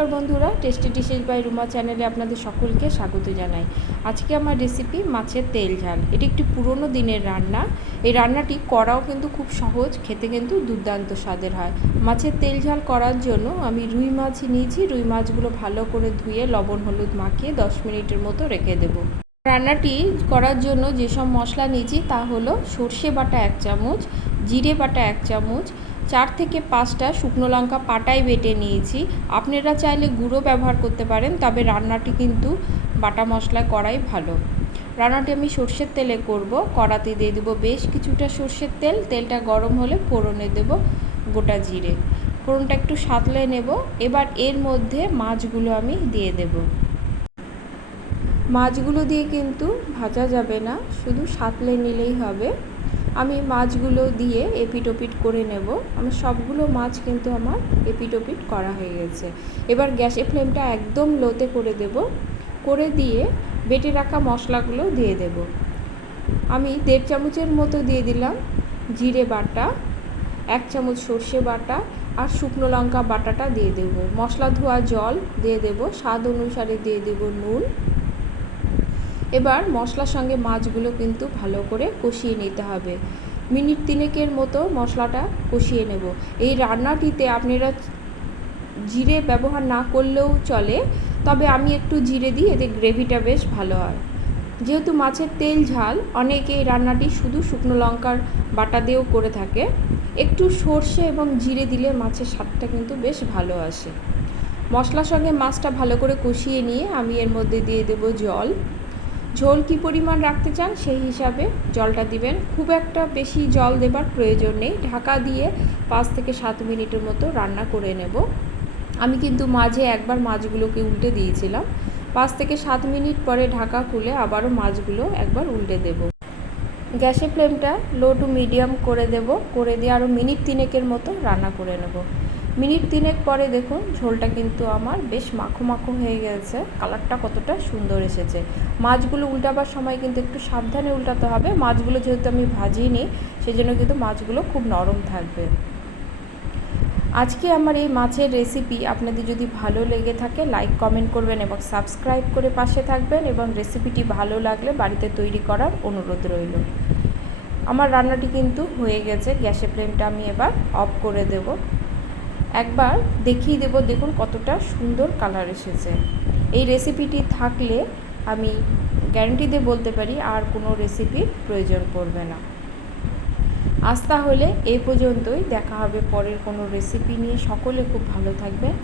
নমস্কার বন্ধুরা, tasty dishes by Ruma চ্যানেলে আপনাদের সকলকে স্বাগত জানাই। আজকে আমার রেসিপি মাছের তেল ঝাল। এটি একটি পুরনো দিনের রান্না। এই রান্নাটি করাও কিন্তু খুব সহজ, খেতে কিন্তু দুর্দান্ত স্বাদের হয়। মাছের তেল ঝাল করার জন্য আমি রুই মাছ নিয়েছি। রুই মাছগুলো ভালো করে ধুয়ে লবণ হলুদ মাখিয়ে 10 মিনিটের মতো রেখে দেব। রান্নাটি করার জন্য যেসব মশলা নিয়েছি তা হলো সর্ষে বাটা 1 চামচ, জিরে বাটা 1 চামচ, 4 থেকে 5টা শুকনো লঙ্কা পাটায় বেটে নিয়েছি। আপনারা চাইলে গুঁড়ো ব্যবহার করতে পারেন, তবে রান্নাটি কিন্তু বাটা মশলা করাই ভালো। রান্নাটি আমি সর্ষের তেলে করব। কড়াতে দিয়ে দেবো বেশ কিছুটা সর্ষের তেল। তেলটা গরম হলে ফোড়নে দেব গোটা জিরে। ফোড়নটা একটু সাঁতলে নেব। এবার এর মধ্যে মাছগুলো আমি দিয়ে দেব। মাছগুলো দিয়ে কিন্তু ভাজা যাবে না, শুধু সাঁতলে নিলেই হবে। আমি মাছগুলো দিয়ে এপিট ওপিট করে নেব। আমার সবগুলো মাছ কিন্তু আমার এপিট ওপিট করা হয়ে গেছে। এবার গ্যাসের ফ্লেমটা একদম লোতে করে দেব। করে দিয়ে বেটে রাখা মশলাগুলো দিয়ে দেব। আমি 1.5 চামচের মতো দিয়ে দিলাম জিরে বাটা, 1 চামচ সর্ষে বাটা আর শুকনো লঙ্কা বাটাটা দিয়ে দেব। মশলা ধোয়া জল দিয়ে দেব। স্বাদ অনুসারে দিয়ে দেব নুন। এবার মশলার সঙ্গে মাছগুলো কিন্তু ভালো করে কষিয়ে নিতে হবে। মিনিট 3 মতো মশলাটা কষিয়ে নেব। এই রান্নাটিতে আপনারা জিরে ব্যবহার না করলেও চলে, তবে আমি একটু জিরে দিই, এতে গ্রেভিটা বেশ ভালো হয়। যেহেতু মাছের তেল ঝাল, অনেকে এই রান্নাটি শুধু শুকনো লঙ্কার বাটা দিয়েও করে থাকে। একটু সর্ষে এবং জিরে দিলে মাছের স্বাদটা কিন্তু বেশ ভালো আসে। মশলার সঙ্গে মাছটা ভালো করে কষিয়ে নিয়ে আমি এর মধ্যে দিয়ে দেব জল। ঝোল কী পরিমাণ রাখতে চান সেই হিসাবে জলটা দিবেন। খুব একটা বেশি জল দেবার প্রয়োজন নেই। ঢাকা দিয়ে 5 থেকে 7 মিনিটের মতো রান্না করে নেব। আমি কিন্তু মাঝে একবার মাছগুলোকে উল্টে দিয়েছিলাম। 5 থেকে 7 মিনিট পরে ঢাকা খুলে আবারও মাছগুলো একবার উল্টে দেব। গ্যাসের ফ্লেমটা লো টু মিডিয়াম করে দেব। করে দিয়ে আরও মিনিট 3 মতো রান্না করে নেব। মিনিট 3 পরে দেখুন ঝোলটা কিন্তু আমার বেশ মাখো মাখো হয়ে গেছে। কালারটা কতটা সুন্দর এসেছে। মাছগুলো উল্টাবার সময় কিন্তু একটু সাবধানে উল্টাতে হবে। মাছগুলো যেহেতু আমি ভাজিনি, সেজন্য কিন্তু মাছগুলো খুব নরম থাকবে। আজকে আমার এই মাছের রেসিপি আপনাদের যদি ভালো লেগে থাকে লাইক কমেন্ট করবেন এবং সাবস্ক্রাইব করে পাশে থাকবেন, এবং রেসিপিটি ভালো লাগলে বাড়িতে তৈরি করার অনুরোধ রইল। আমার রান্নাটি কিন্তু হয়ে গেছে। গ্যাসের ফ্লেমটা আমি এবার অফ করে দেব। একবার দেখিয়ে দেব, দেখুন কতটা সুন্দর কালার এসেছে। এই রেসিপিটি থাকলে আমি গ্যারান্টি দিয়ে বলতে পারি আর কোনো রেসিপির প্রয়োজন পড়বে না। আজ তাহলে এই পর্যন্তই। দেখা হবে পরের কোনো রেসিপি নিয়ে। সকলে খুব ভালো থাকবেন।